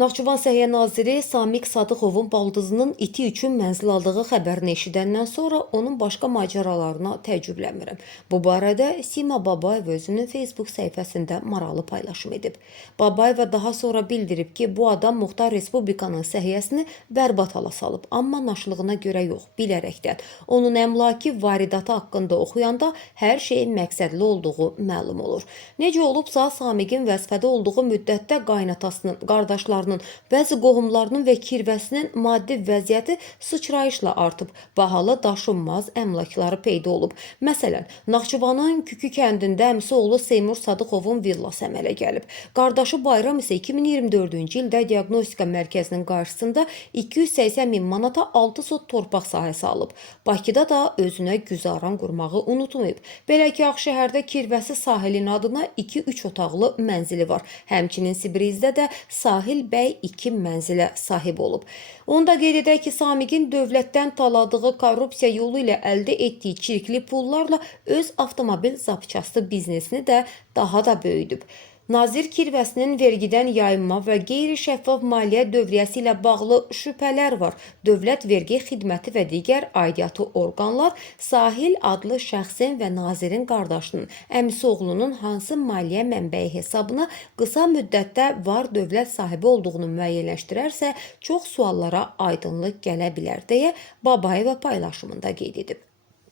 Naxçıvan Səhiyyə Naziri Samiq Sadıxovun baldızının iti üçün mənzil aldığı xəbərini eşidəndən sonra onun başqa macəralarına təəccüblənmirəm. Bu barədə Sima Babayev özünün Facebook səhifəsində maraqlı paylaşım edib. Babayeva daha sonra bildirib ki, bu adam Muxtar Respublikanın səhiyyəsini bərbad hala salıb, amma naşlığına görə yox, bilərəkdən. Onun əmlaki varidatı haqqında oxuyanda hər şeyin məqsədli olduğu məlum olur. Necə olubsa, Samiqin vəzifədə olduğu müddətdə qaynatasının, qardaşlarının, bəzi qohumlarının və kirvəsinin maddi vəziyyəti sıçrayışla artıb, bahalı daşınmaz əmlakları peyda olub. Məsələn, Naxçıvanın Kükü kəndində əmisi oğlu Seymur Sadıxovun villası əmələ gəlib. Qardaşı Bayram isə 2024-cü ildə diaqnostika mərkəzinin qarşısında 280 min manata 6 sot torpaq sahəsi alıb. Bakıda da özünə güzaran qurmağı unutmayıb. Belə ki, Ağşəhərdə kirvəsi Sahilin adına 2-3 otaqlı mənzili var. Həmçinin Sibrizdə də Sahil bəy 2 mənzilə sahib olub. Onu da qeyd edək ki, Samiqin dövlətdən taladığı korrupsiya yolu ilə əldə etdiyi çirkli pullarla öz avtomobil zapçastı biznesini də daha da böyüdüb. Nazir kirvəsinin vergidən yayınma və qeyri-şəffaf maliyyə dövriyyəsi ilə bağlı şübhələr var. Dövlət Vergi Xidməti və digər aidiyyatı orqanlar Sahil adlı şəxsin və nazirin qardaşının, əmisi oğlunun hansı maliyyə mənbəyi hesabına qısa müddətdə var dövlət sahibi olduğunu müəyyənləşdirərsə, çox suallara aydınlıq gələ bilər deyə Babayeva paylaşımında qeyd edib.